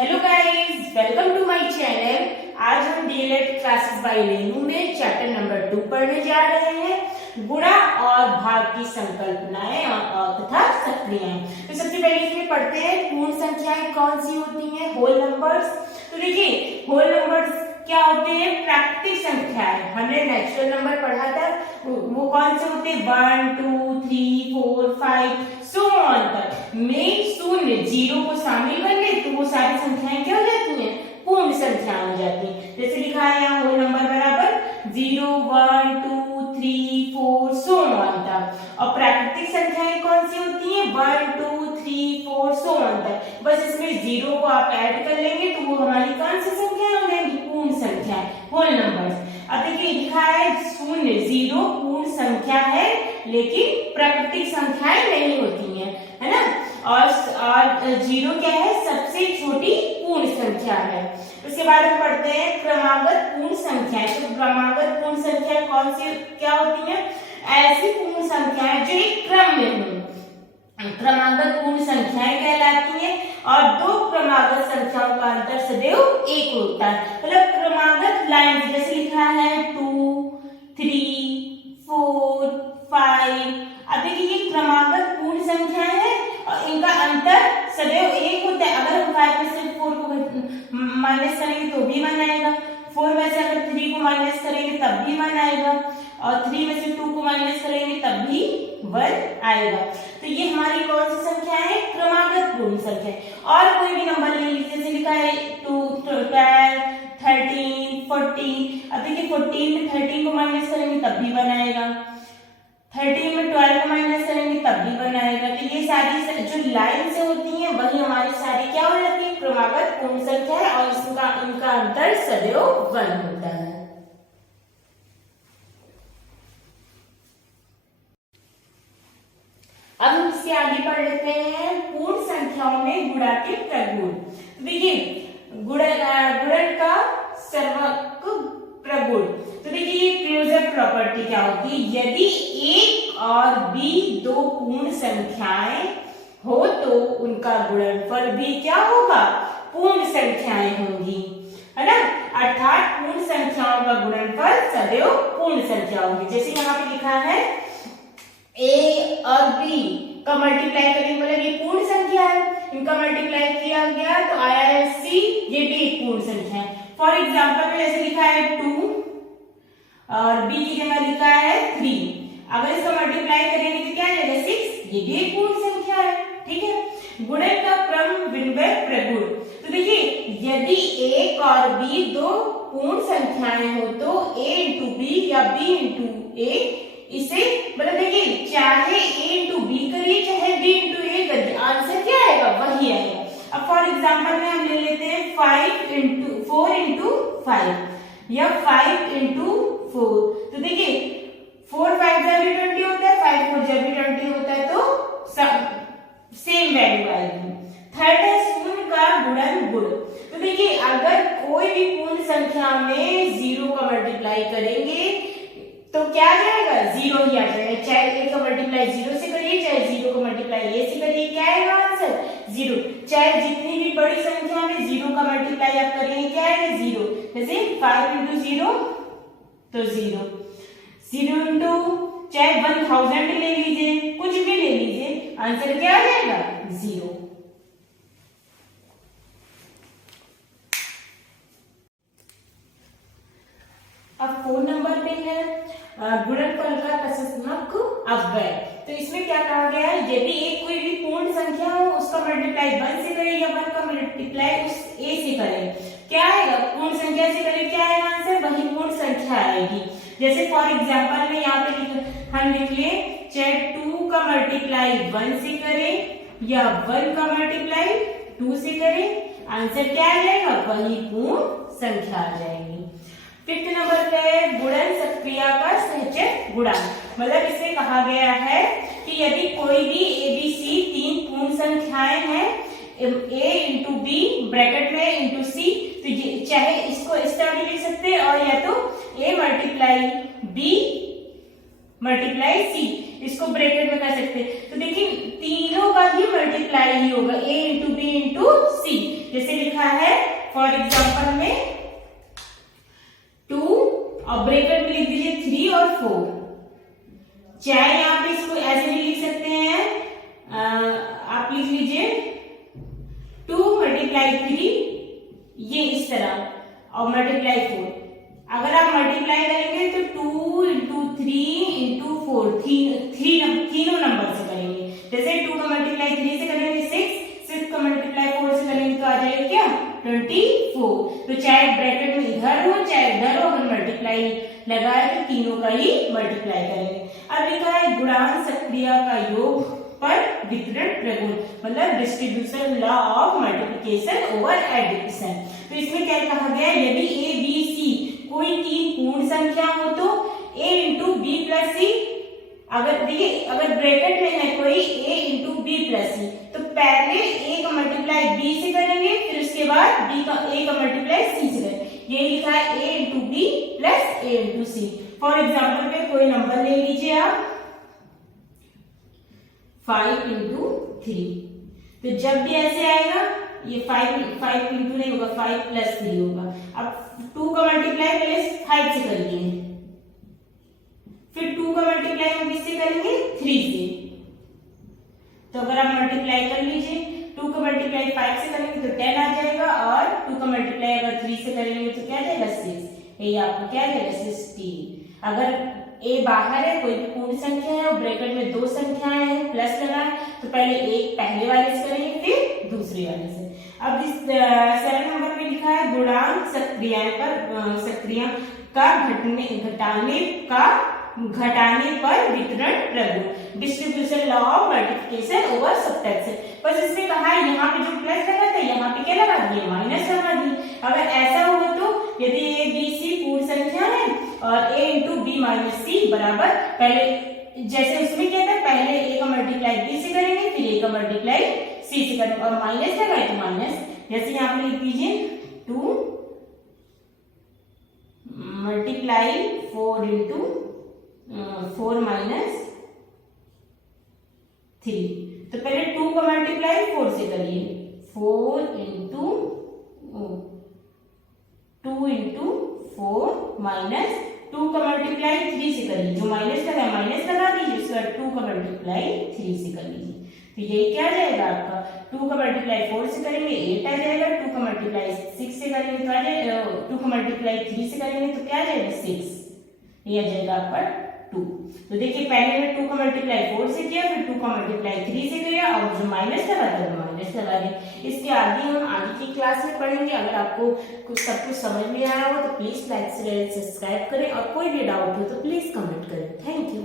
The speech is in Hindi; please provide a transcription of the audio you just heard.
Hello guys, welcome to my channel. आज हम डीएलएड क्लासेस बाय रेनू में चैप्टर नंबर 2 पढ़ने जा रहे हैं, गुणा और भाग की संकल्पनाएं तथा सक्रियाएं। तो सबसे पहले इसमें पढ़ते हैं पूर्ण संख्याएं कौन सी होती हैं, होल नंबर्स। तो देखिए होल नंबर्स क्या होते हैं, प्राकृतिक संख्याएं। हमने नेचुरल नंबर पढ़ा था, वो कौन से होते हैं, 1 2 3 4 5 सो ऑन तक में शून्य जीरो को शामिल कर ले तो वो सारी संख्याएं क्या हो जाती हैं, पूर्ण संख्याएं हो जाती हैं। जैसे लिखा है यहाँ होल नंबर बराबर 0 1 2 3 4 सो ऑन तक। और प्राकृतिक संख्याएं कौन सी होती हैं, 1 2 3 4 सो ऑन तक। बस इसमें जीरो को आप ऐड कर लेंगे तो वो हमारी कौन सी संख्याएं हो जाएंगी, पूर्ण संख्याएं, होल नंबर्स। अब देखिए लिखा है शून्य जीरो पूर्ण संख्या है लेकिन प्राकृतिक संख्याएं नहीं होती हैं, है ना। और जीरो क्या है, सबसे छोटी पूर्ण संख्या है। उसके बाद हम पढ़ते हैं क्रमागत पूर्ण संख्याएं। तो क्रमागत पूर्ण संख्या कौन सी क्या होती है, ऐसी पूर्ण संख्याएं जो एक क्रम में हों, क्रमागत पूर्ण संख्याएं कहलाती हैं। और दो क्रमागत संख्याओं का अंतर सदैव एक होता है। मतलब क्रमागत लाइन जैसे लिखा है 2 3 4 5। अब देखिए ये क्रमागत पूर्ण संख्याएं हैं और इनका अंतर सदैव एक होता है। अगर हम 5 में से 4 को माइनस करेंगे तो भी मान आएगा, 4 में से अगर 3 को माइनस करेंगे तब भी मान आएगा, और 3 में से 2 को माइनस करेंगे तब भी 1 आएगा। तो ये हमारी कौन सी संख्या है, क्रमागत पूर्ण संख्या। और कोई भी नंबर ले लीजिए, जैसे लिखा है 2 12 13 14। अब देखिए 14 में 13 को माइनस करेंगे तब भी 1 आएगा, 13 में 12 को माइनस करेंगे तब भी 1 आएगा। तो ये सारी जो लाइन से होती हैं वही हमारी सारी क्या हो जाती है, क्रमागत पूर्ण संख्या है और इनका अंतर सदैव 1 होता है। अब हम इसके आगे पढ़ लेते हैं पूर्ण संख्याओं में गुणा के प्रगुण। तो देखिए गुणन का सर्वक प्रगुण। तो देखिए ये क्लोजर प्रॉपर्टी क्या होती है, यदि a और b दो पूर्ण संख्याएं हो तो उनका गुणनफल भी क्या होगा, पूर्ण संख्याएं होंगी, है ना। अर्थात पूर्ण संख्याओं का गुणनफल सदैव पूर्ण संख्या होगी। जैसे यहाँ पे लिखा है a और b का मल्टीप्लाई करेंगे, मतलब ये पूर्ण संख्या है, इनका मल्टीप्लाई किया गया तो आया है c, ये भी एक पूर्ण संख्या है। फॉर एग्जाम्पल में जैसे लिखा है 2 और b की जगह लिखा है 3, अगर इसका मल्टीप्लाई करेंगे तो क्या आ जाएगा 6, ये भी एक पूर्ण संख्या है, ठीक है। गुणन का क्रम विन्वय प्रगुण। तो देखिए यदि a और b दो पूर्ण संख्याएं हो तो a इंटू बी या b इंटू a, इसे मतलब देखिए चाहे a इंटू बी करिए चाहे b इंटू a करिए, आंसर क्या आएगा, वही आएगा। अब फॉर एग्जाम्पल में हम ले लेते हैं 4 इंटू 5 या 5 इंटू 4। तो देखिए 4 5 जब भी 20 होता है, 5 4 जब भी 20 होता है, तो सेम वैल्यू आएगी। थर्ड है शून्य का गुणन गुण। तो देखिए अगर कोई भी पूर्ण संख्या में 0 का मल्टीप्लाई करेंगे तो क्या आ जाएगा, 0 ही आ जाएगा। चाहे a का मल्टीप्लाई 0 से करिए चाहे 0 का मल्टीप्लाई a से करिए, क्या आएगा आंसर 0। चाहे जितनी भी बड़ी संख्या में 0 का मल्टीप्लाई आप करेंगे क्या आएगा 0। जैसे 5 इंटू 0 तो 0, 0 इंटू चाहे 1000 ले लीजिए, कुछ भी ले लीजिए, आंसर क्या आ जाएगा 0। अब 4 नंबर पे है गुणनफल का तत्समक अव्यय। तो इसमें क्या कहा गया है, यदि एक कोई भी पूर्ण संख्या हो उसका मल्टीप्लाई 1 से करें या 1 का मल्टीप्लाई उस a से करें, क्या आएगा, पूर्ण संख्या से करें, क्या आएगा आंसर, वही पूर्ण संख्या आएगी। जैसे फॉर एग्जांपल में यहाँ पे हम लिख ले, चाहे 2 का मल्टीप्लाई 1 से करें या 1 का मल्टीप्लाई 2 से करें, आंसर क्या आ जाएगा, वही पूर्ण संख्या आ जाएगी। 5th नंबर पे है गुणन सक्रिया का सहचर गुणांक। मतलब इसमें कहा गया है कि यदि कोई भी ABC 3 पूर्ण संख्याएं हैं, a इंटू बी ब्रैकेट में इंटू c, तो ये चाहे इसको इस तरह भी लिख सकते हैं और या तो a multiply b multiply c, इसको ब्रैकेट में कर सकते हैं। तो देखिए तीनों का ही मल्टीप्लाई ही होगा, a into B into c। जैसे लिखा फॉर एग्जाम्पल में 2 और ब्रैकेट में लिख दीजिए 3 और 4। चाहे यहाँ पे इसको ऐसे भी लिख सकते हैं, आप लिख लीजिए 2 मल्टीप्लाई 3, ये इस तरह, और मल्टीप्लाई 4। अगर आप मल्टीप्लाई करेंगे तो 2 इंटू 3 इंटू 4, तीनों नंबर से करेंगे। जैसे 2 का मल्टीप्लाई 3 से करेंगे 6 का मल्टीप्लाई 4 से करेंगे तो आ जाएगा क्या 24। तो चाहे ब्रैकेट में इधर हो चाहे इधर हो, अगर मल्टीप्लाई लगाए तो तीनों का ही मल्टीप्लाई करेंगे। अब लिखा है गुणांक सक्रिया का योग पर वितरण प्रगुण, मतलब distribution law of multiplication over addition. तो इसमें क्या कहा गया, यदि ए बी सी कोई 3 पूर्ण संख्या हो तो a इंटू बी प्लस सी, अगर देखिए अगर ब्रैकेट में है कोई a इंटू बी प्लस सी, तो पहले a का मल्टीप्लाई b से करेंगे, फिर उसके बाद b का a का मल्टीप्लाई c से करेंगे। ये लिखा है a into B plus a into C. For example पे कोई नंबर ले लीजिए आप 5 इंटू 3, तो जब भी ऐसे आएगा ये 5 इंटू नहीं होगा, 5 प्लस 3 होगा। अब 2 का मल्टीप्लाई पहले 5 से करेंगे, फिर 2 का मल्टीप्लाई हम किससे करेंगे 3 से। तो अगर आप मल्टीप्लाई कर लीजिए, 2 का मल्टीप्लाई 5 से करेंगे तो 10 आ जाएगा, और 2 का मल्टीप्लाई अगर 3 से करेंगे तो क्या आ जाएगा 6। ये आपको क्या आ जाएगा 16। अगर a बाहर है, कोई भी पूर्ण संख्या है और ब्रैकेट में 2 संख्याएं हैं प्लस लगा है, तो पहले एक पहले वाले से करेंगे फिर दूसरे वाले से। अब इस 7 नंबर पे लिखा है गुणांक सक्रिया का घटाने पर वितरण प्रगुण, distribution law of multiplication over subtraction. बस इसमें कहा है यहाँ पे जो प्लस लगा था यहाँ पे क्या लगा दिए माइनस लगा दिए। अगर ऐसा हो तो यदि a b c पूर्ण संख्या है और a इंटू बी माइनस सी बराबर, पहले जैसे उसमें क्या था पहले a का मल्टीप्लाई b से करेंगे, फिर a का मल्टीप्लाई c से करेंगे, और माइनस लगाए तो माइनस, जैसे यहाँ पे लिख दीजिए 2 मल्टीप्लाई 4 इंटू 4 माइनस 3। तो पहले 2 का मल्टीप्लाई 4 से करिए, 4 इंटू 2 इंटू 4 माइनस 2 का मल्टीप्लाई 3 से करिए, जो माइनस लगा दीजिए, उसके बाद 2 का मल्टीप्लाई 3 से कर लीजिए। तो ये क्या आ जाएगा आपका 2 का मल्टीप्लाई 4 से करेंगे 8 आ जाएगा, 2 का मल्टीप्लाई 6 से करेंगे तो आ जाएगा, 2 का मल्टीप्लाई 3 से करेंगे तो क्या आ जाएगा 6, ये आ जाएगा आपका 2। तो देखिए पहले में 2 का मल्टीप्लाई 4 से किया, फिर 2 का मल्टीप्लाई 3 से किया, और जो माइनस लगा था वो माइनस लगा दिया। इसके आगे हम आगे की क्लास में पढ़ेंगे। अगर आपको सब कुछ समझ में आया हो तो प्लीज लाइक सब्सक्राइब करें, और कोई भी डाउट हो तो प्लीज कमेंट करें। Thank you.